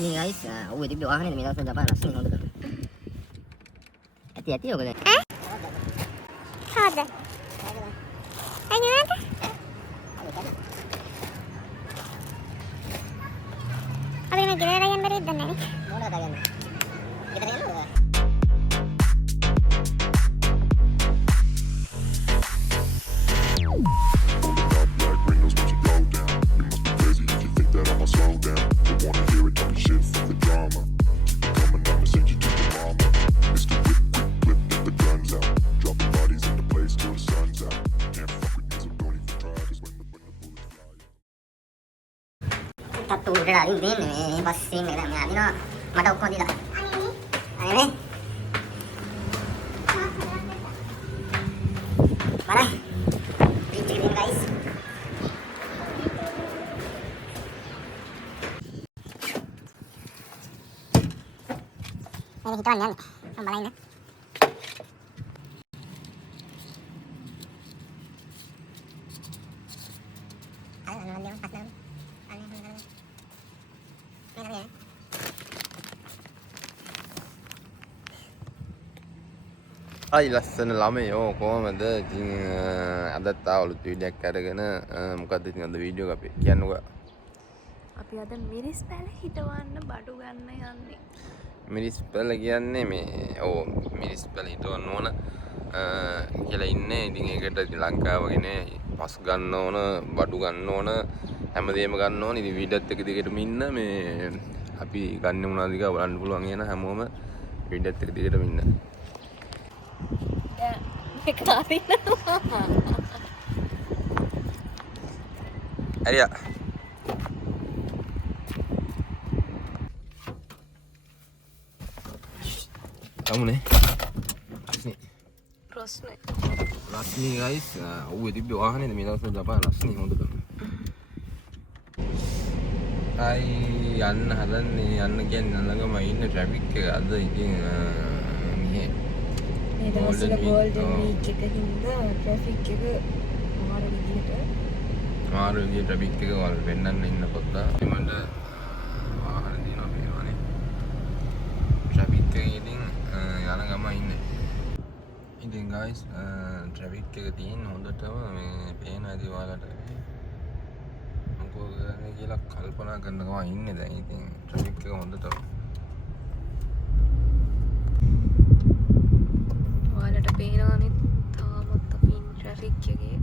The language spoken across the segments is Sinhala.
රස්නේ ගයිස් ඌ තිබ්බ වාහනේ මේ දවස්වල දපා රස්නේ හොඳ කරලා. ඇති ඔක දැන්. හොද. අයියෝ. අපි මේ ගෙදර යන්න බැරිද නැහැ. මොනවද ගන්නේ? ගෙදර යන්නද? Tatu udah lari ini pas sing ini namanya ini mata ukur tidak ini mana dicek guys ini hituan ya tambah lainnya අයි ලස්සන ළමයෝ කොහමද ඉතින් අදත් ආවලුත් වීඩියෝ එකක් අරගෙන මොකද්ද ඉතින් අද වීඩියෝ එක අපි කියන්නකෝ අපි අද මිරිස් පැල හිටවන්න බඩු ගන්න යන්නේ මිරිස් පැල කියන්නේ මේ මිරිස් පැල හිටවන්න ඕන කියලා ඉන්නේ ඉතින් ඒකට ලංකාව වගේ නේ පස් ගන්න ඕන බඩු ගන්න ඕන හැමදේම ගන්න ඕන ඉතින් වීඩියෝත් එක දිගටම ඉන්න මේ අපි ගන්න මොනවද කියලා බලන්න පුළුවන් එන හැමෝම වීඩියෝත් එක දිගටම ඉන්න Arya. Kamu nih. Rasni. Rasni guys. Itu bawahan ini minta sudah apa Rasni mau tuh. Hai, Yan halan nih, Yan kian nalaga main traffic ada ini nih. මේ දවස්වල ගෝල්ඩන් වීක් එක හින්දා ට්‍රැෆික් එක මාර විදිහට ට්‍රැෆික් එක වල වෙන්නන්න ඉන්න පොත්තා මට වාහන දිනවා මේවානේ ට්‍රැෆික් එක ඉතින් යන ගම ඉන්නේ ඉතින් ගයිස් ට්‍රැෆික් එක තියෙන හොඳටම මේ පේන ඇති ඔයාලට මොකෝ කරන්නේ කියලා කල්පනා කරන ගම ඉන්නේ දැන් ඉතින් ට්‍රැෆික් එක හොඳටම ඔයාලට පේනවනේ තාමත් අපි ට්‍රැෆික් එකේ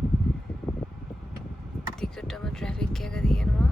ටිකටම ට්‍රැෆික් එක තියෙනවා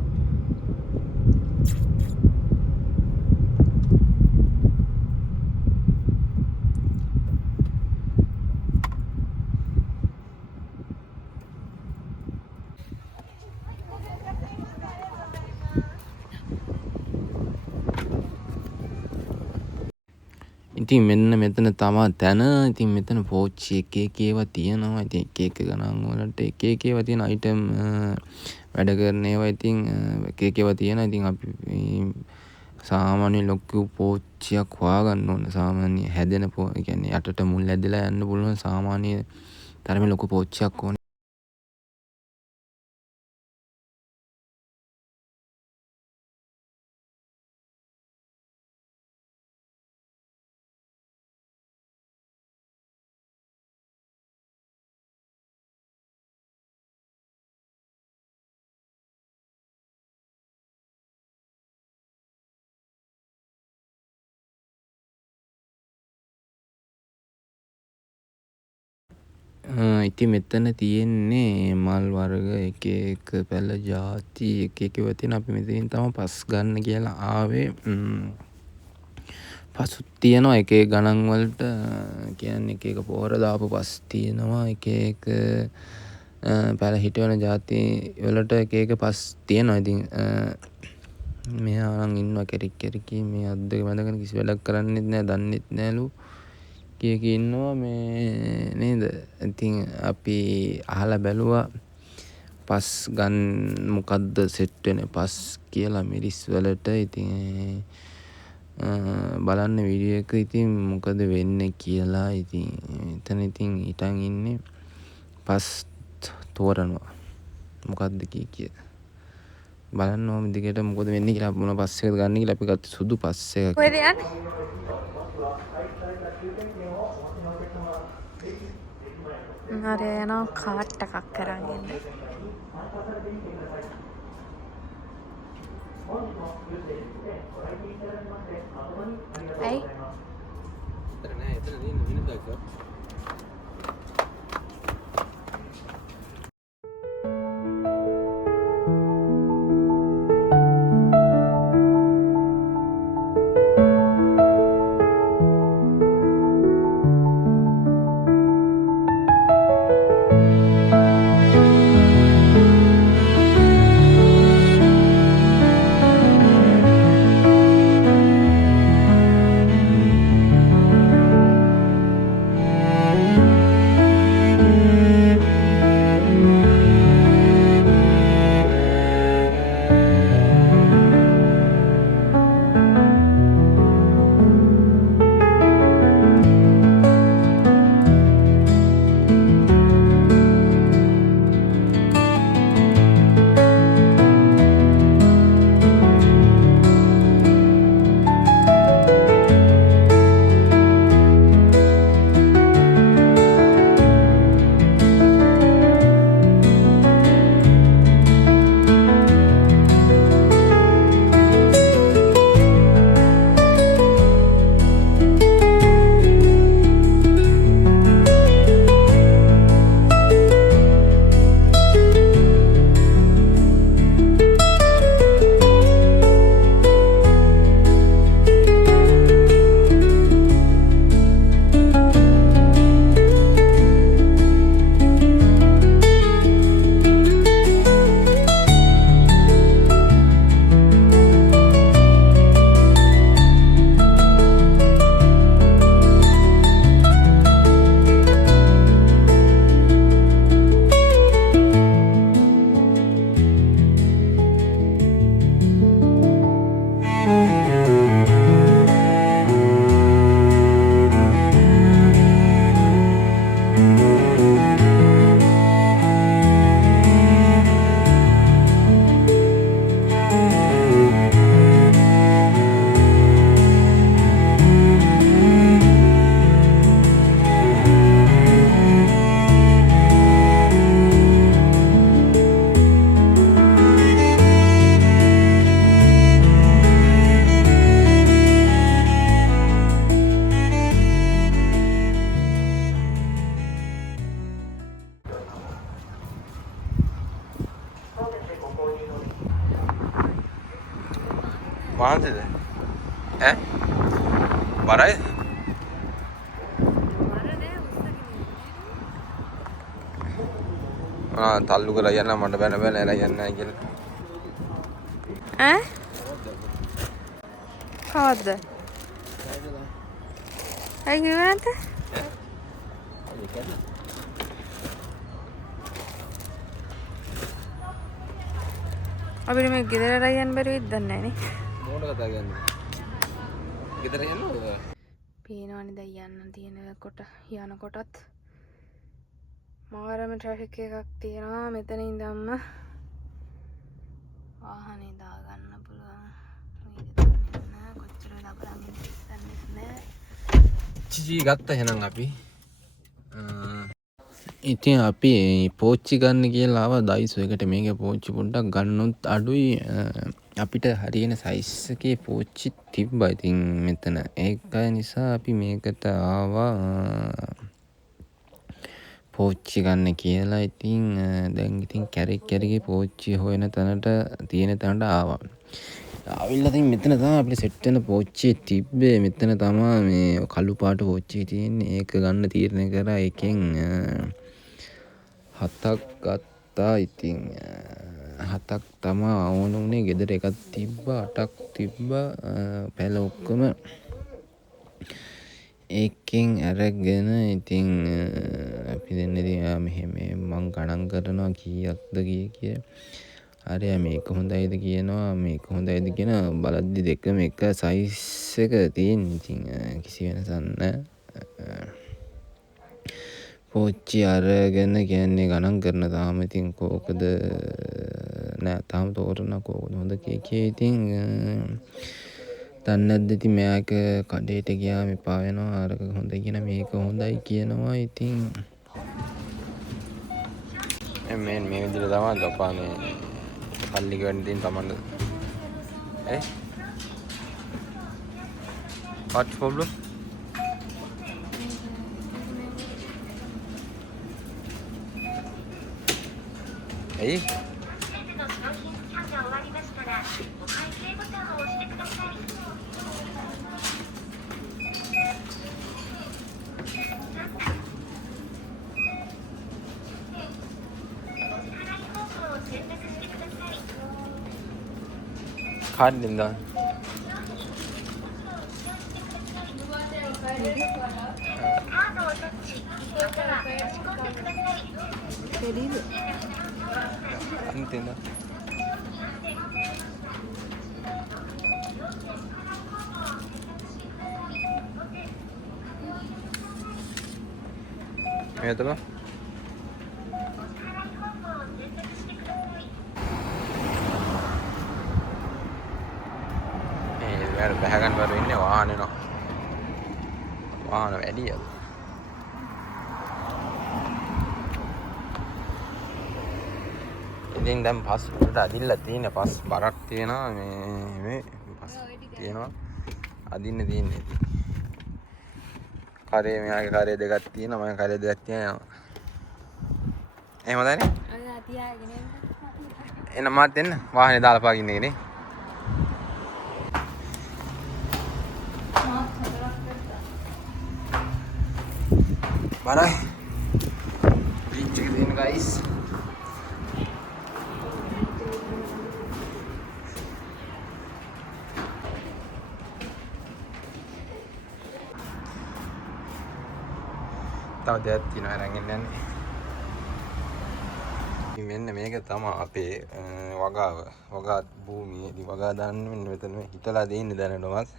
ඉතින් මෙන්න මෙතන තමා තැන ඉතින් මෙතන පෝච්චි එක ඒවා තියෙනවා ඉතින් එක ගණන් වලට එක ඒවා තියෙන අයිටම් වැඩ කරන ඒවා ඉතින් එක ඒවා තියෙනවා ඉතින් අපි සාමාන්‍ය ලොකු පෝච්චියක් හොයාගන්න ඕන සාමාන්‍ය හැදෙන ඒ කියන්නේ යටට මුල් ඇදලා යන්න පුළුවන් සාමාන්‍ය තරමේ ලොකු පෝච්චියක් ඕනේ ඉතින් මෙතන තියෙන්නේ මල් වර්ග එක එක පැල ಜಾති එක එක ඒවා තියෙන අපි මෙතනින් තමයි පස් ගන්න කියලා ආවේ පසුත් තියෙනවා එක එක ගණන් වලට කියන්නේ එක එක පොහොර දාපු පස් තියෙනවා එක එක පැල හිටවන ಜಾති වලට එක එක පස් තියෙනවා ඉතින් මෙයා නම් ඉන්නවා කෙරික් මේ අත් දෙක බැඳගෙන කිසි වැඩක් කරන්නෙත් නෑ දන්නෙත් නෑලු කීක ඉන්නවා මේ නේද ඉතින් අපි අහලා බැලුවා පස් ගන්න මොකද්ද සෙට් වෙන පස් කියලා මිරිස් වලට ඉතින් බලන්න වීඩියෝ එක ඉතින් මොකද වෙන්නේ කියලා ඉතින් එතන ඉතින් ඊටන් ඉන්නේ පස් තෝරනවා මොකද්ද කිය බලන්න ඕම දිගට මොකද වෙන්නේ කියලා මොන පස් එකද ගන්න කියලා අපි ගත්ත සුදු පස් එකක්. කොහෙද යන්නේ? හරි යනවා කාට් එකක් කරන් එන්න. ඇයි? නෑ එතන තියෙන විනෝදයක්. මහන්සිද? ඈ? බරයි? තල්ලු කරලා යන්න මට බැන බැන එලා යන්න නැහැ කියලා. ඈ? කවද්ද? ඇයි කිව්වන්ට? අපිට මේ ගෙදර රයන් බැරිවෙද්ද දන්නේ නැහැ නේ. මොකටද කතා කියන්නේ? ගෙදර යන්නද? පේනවනේ දැන් යන්න තියෙන කොට යන කොටත් මාරම ට්‍රැෆික් එකක් තියෙනවා මෙතන ඉඳන්ම වාහනේ දාගන්න පුළුවන්. කොච්චර වෙලා බලන් ඉන්නේ නැහැ. චිචි ගත්ත එහෙනම් අපි. ඉතින් අපි පෝච්චි ගන්න කියලා ආවා දයිසෝ එකට. මේක පෝච්චි පොඩ්ඩක් ගන්නොත් අඩුයි. අපිට හරියන සයිස් එකේ පෝච්චි තිබ්බා ඉතින් මෙතන. ඒක නිසා අපි මේකට ආවා පෝච්චි ගන්න කියලා. ඉතින් දැන් ඉතින් කැරකේ පෝච්චි හොයන තැනට තියෙන තැනට ආවා. ආවිල්ලා ඉතින් මෙතන තමයි අපිට සෙට් වෙන පෝච්චිය තිබ්බේ. මෙතන තමයි මේ කළු පාට පෝච්චිය තියෙන්නේ. ඒක ගන්න තීරණය කරා. එකෙන් 7ක් ගත්තා. ඉතින් 7ක් තමයි ඕන උනේ. ගෙදර එකක් තිබ්බා, 8ක් තිබ්බා. පැල ඔක්කොම ඒකෙන් අරගෙන ඉතින් අපි දෙන්න ඉතින් මෙහෙම මං ගණන් කරනවා කීයක්ද කිය. හරි මේක හොඳයිද කියනවා, මේක හොඳයිද කියන බලද්දි දෙකම එක සයිස් එක තියෙන. ඉතින් කිසි වෙනසක් නැහැ. පෝච්චි අරගෙන කියන්නේ ගණන් කරන තාම ඉතින් කෝකද නෑ තාම තෝරන කෝකද හොඳ කේකේ ඉතින් දන්නේ නැද්ද ඉතින් මෙයාක කඩේට ගියාම එපා වෙනවා අරක හොඳ කියන මේක හොඳයි කියනවා ඉතින් මේ විදිහට තමයි ජපානේ සල්ලි ගන්න දින් තමන්ද what's problem hey card dinda antinda me tama බැහැගන්න බර ඉන්නේ වාහනේ නෝ වාහන වැඩි අද ඉතින් දැන් පස් වලට අදින්න තියෙන පස් බරක් තියෙනවා මේ පස් තියෙනවා අදින්න තියෙන්නේ ඉතින් කරේ මෙයාගේ කරේ දෙකක් තියෙනවා මම කරේ දෙකක් තියෙනවා එහෙමද නේ අර තියාගෙන එන්න මාත් දෙන්න වාහනේ දාලා පාගින්න ඉන්නේ Bye. Beach again, guys. Tahu dia tina orang ini. මෙන්න මේක තමයි අපේ වගා භූමියේ ඉතින් වගා දාන්න මෙන්න මෙතන හිටලා දෙන්නේ දැනටමත්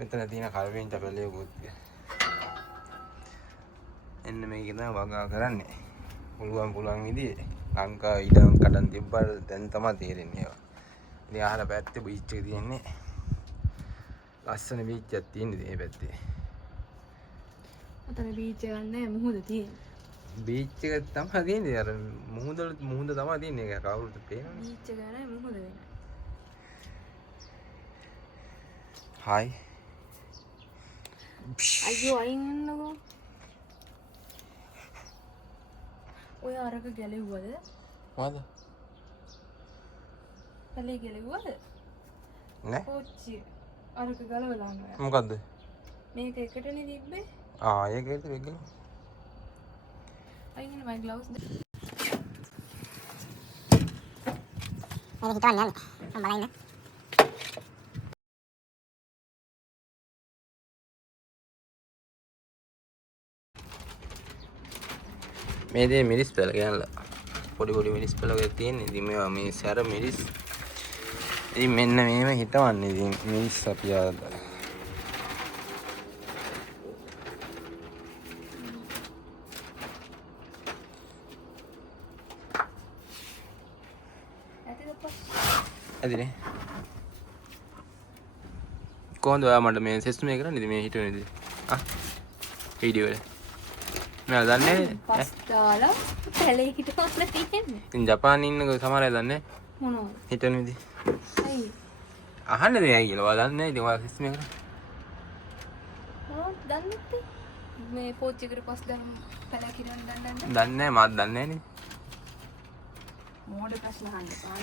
මෙතන තියෙන කල්වෙන්ට පැලෙවුත් එන්න මේක තමයි වගා කරන්නේ පුළුවන් විදිහේ ලංකා ඊටම කඩන් තිබ්බට දැන් තමයි තේරෙන්නේ ඒවා ඉතින් අහලා පැත්තේ බීච් එක තියෙන්නේ ලස්සන බීච් එකක් තියෙන්නේ මේ පැත්තේ අතන බීච් එකක් නැහැ මුහුද තියෙන්නේ බීච් එක තමයි තියෙන්නේ අර මුහුද තමයි තියෙන්නේ ඒක කවුරුද පේනවනේ බීච් එක නැහැ මුහුද වෙන හයි අයියෝ අයින් වෙන්නකෝ ඔය අරක ගැලෙව්වද මොකද පැලේ ගැලෙව්වද නෑ කොච්චි අරක ගලවලා නෑ මොකද්ද මේක එකටනේ තිබ්බේ ඒකේද වෙග්ගල අයින් වෙන මයි ග්ලව්ස් මේක හිතවන්න යන්න මම බලන්න මේ දේ මිරිස් පැල කියනලා පොඩි මිරිස් පැල වගේ තියෙන්නේ ඉතින් මේවා මේ සැර මිරිස් ඉතින් මෙන්න මේව හිතවන්නේ ඉතින් මිරිස් අපි ආදා ඇදිනේ කොහොමද ඔයා මට මේ සිස්ටම් එක කරන්නේ ඉතින් මේ හිටුනේ ඉතින් වීඩියෝ වල මම දන්නේ පස් දාලා පැලේ හිටවන්න තියෙන්නේ ඉතින් ජපානයේ ඉන්න සමහර අය දන්නේ මොනවද හිටුනේ ඉතින් අයි අහන්නේ නෑ කියලා ඔයා දන්නේ ඉතින් ඔයා සිස්ටම් එක මොනවද දන්නේ නැත්තේ මේ පෝච්චි එකට පස් දාලා පැලේ හිටවන්න දන්නේ දන්නේ නෑ මත් දන්නේ නෑනේ මොඩ ප්‍රශ්න අහන්න පාන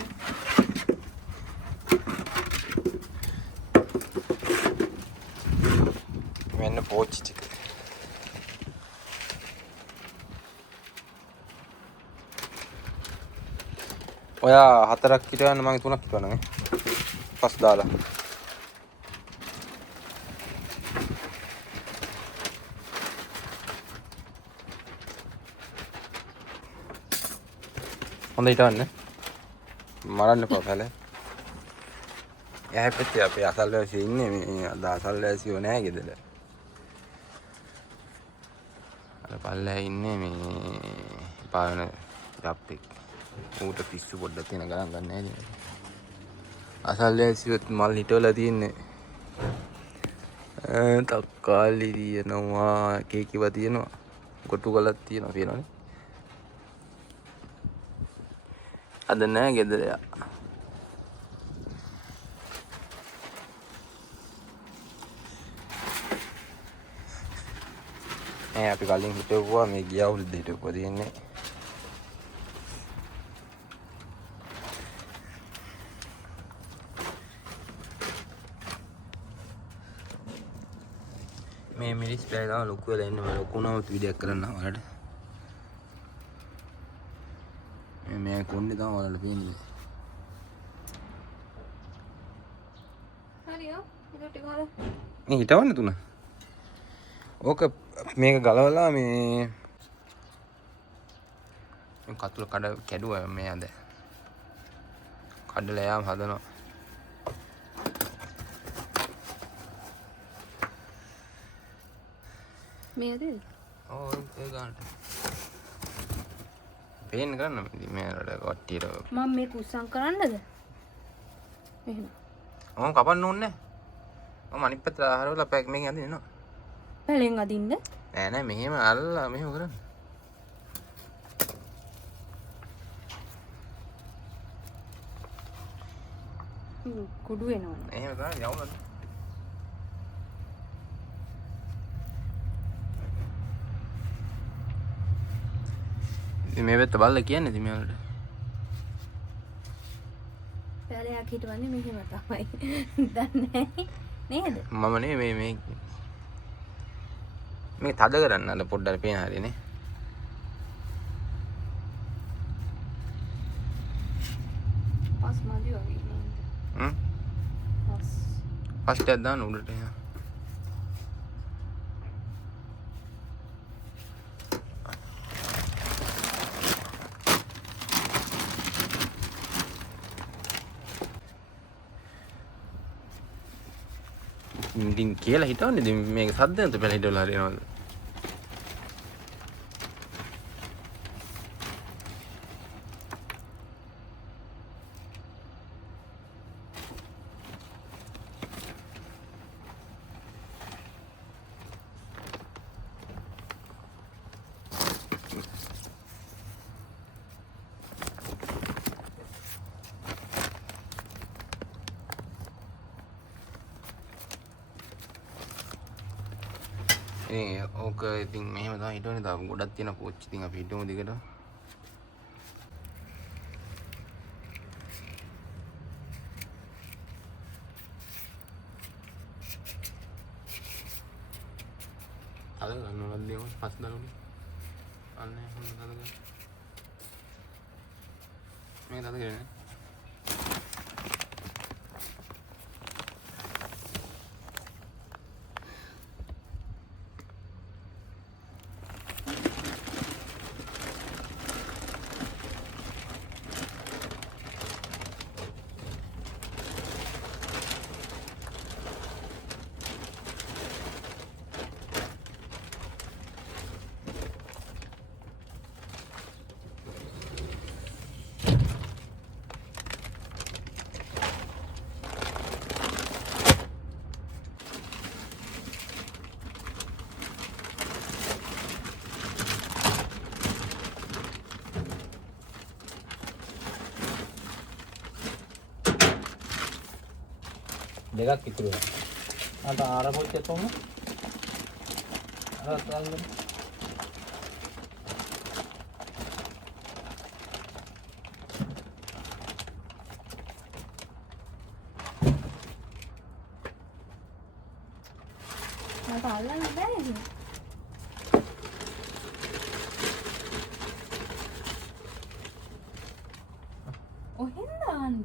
මෙන්න පෝච්චි ටික ඔයා 4ක් හිටවන්න මම 3ක් හිටවන්න මේ පස් දාලා හොඳ හිටවන්න මරන්න එපා පැලේ එහේ පැත්තේ අපේ අසල්වැසියෝ ඉන්නේ මේ අද අසල්වැසියෝ නෑ ගෙදර අර පල්ලෙහා ඉන්නේ මේ පාවන ජප්පෙක් ඌට පිස්සු පොඩ්ඩක් තියෙන ගණන් ගන්න නැහැ නේද? අසල්වැසියොත් මල් හිටවලා තියෙන්නේ. තක්කාලි තියෙනවා, කේකිව තියෙනවා, කොටු කලක් තියෙනවා පේනවනේ. අද නෑ ගෙදර යා. අපි කලින් හිටවුවා මේ ගිය අවුරුද්දේ හිටවුවා තියෙන්නේ. මේ මිනිස් පැය ලොකු වෙලා ඉන්නේ. මම ලොකු වුණාම වීඩියෝ කරන්න ඔයාලට. මේ කොන්නේ තමයි ඔයාලට පේන්නේ. හරියෝ ඒක ටික හොද මේ හිටවන්න තුන. ඕක මේක ගලවලා මේ කතුල කැඩුවා මේ අද. කඩලා යාම හදනවා. මේ ඇදෙද? ඔව් ඒ ගන්නට. පේන්න ගන්න මේ රට කට්ටියට. මම මේක උස්සන් කරන්නද? එහෙම. මම කපන්න ඕනේ නැහැ. මම අනිත් පැත්තට ආහාරවල පැක් මේකෙන් අදින්න එනවා. පැලෙන් අදින්න? නෑ මෙහෙම අල්ලලා මෙහෙම කරන්න. කුඩු වෙනවනේ. එහෙම කරන්න යවන්න. මේ වෙත්ත බල්ල කියන්නේ ඉතින් මෙයාලට. පැලයක් හිටවන්නේ මෙහෙම තමයි. දන්නේ නේද? මම නේ මේ තද කරන්න අර පොඩ්ඩක් පේන හරියනේ. පස් මදි වගේ නේද? පස්. ෆස්ට් එක දාන්න උඩට එහා. ඉතින් කියලා හිටවන්නේ ඉතින් මේක සද්ද නැතු පැල හිටවලා හරියනවද? ඕක ඉතින් මෙහෙම තමයි හිටවන්නේ. තාම ගොඩක් තියෙන පෝච්චි. ඉතින් අපි හිටමු දිගට. අද ගන්නවලත් දෙමු පස් දනුනේ. අනේ හොඳ නේද? මේ තද ගන්නේ. දෙකක් ඉතුරු වෙනවා. අර ආර පොච්චේ තෝම. අර අල්ලන්න. මට අල්ලන්න බෑ ඉතින්. ඔහෙන් දාන්න.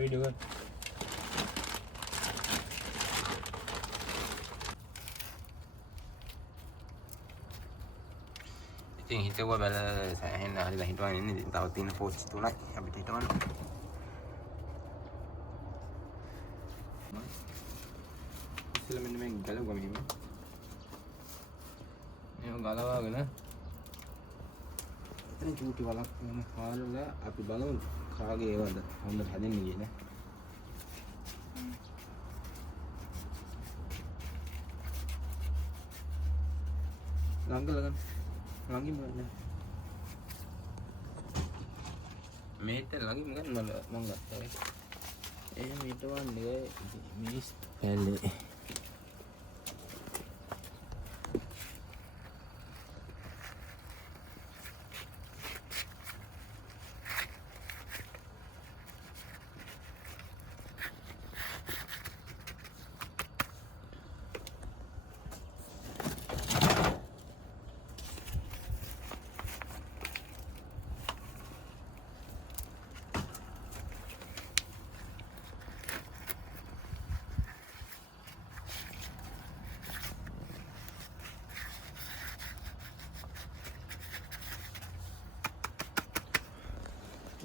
वीडियो कर ඉතින් හිතුවා බැල සෑහෙන හරියට හිටවන්න ඉන්නේ. ඉතින් තව තියෙන පෝච්චි 3යි අපිට හිටවන්න. ඉතින් මෙන්න මේ ගලවුවා මෙහෙම. මේව ගලවාගෙන එතන චූටි වලක් වෙන කාලවල අපි බලමු කාගේ ඒවද හොඳට හැදෙන්නේ කියලා. lagi mana meter lagi kan malah mau nggak tahu meteran dia mis pele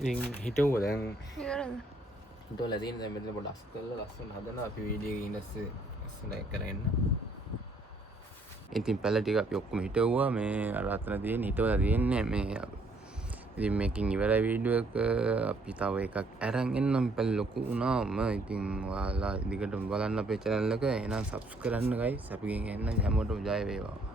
ඉතින් හිටුවා දැන් ඉවරද? හිටවලා තියෙන දැන් මෙතන පොඩ්ඩක් අස්කල්ලා ලස්සන හදනවා අපි වීඩියෝ එකේ ඉඳස්සේ ලස්සන කරගෙන. ඉතින් පැල ටික අපි ඔක්කොම හිටවුවා මේ අර අතන තියෙන හිටවලා තියෙන්නේ මේ ඉතින් මේකෙන් ඉවරයි වීඩියෝ එක අපි තව එකක් අරන් එන්නම් පැල ලොකු වුණාම ඉතින් ඔයාලා දිගටම බලන්න අපේ channel එක එහෙනම් subscribe කරන්න guys අපි ගෙන් එන්න හැමෝටම ජය වේවා.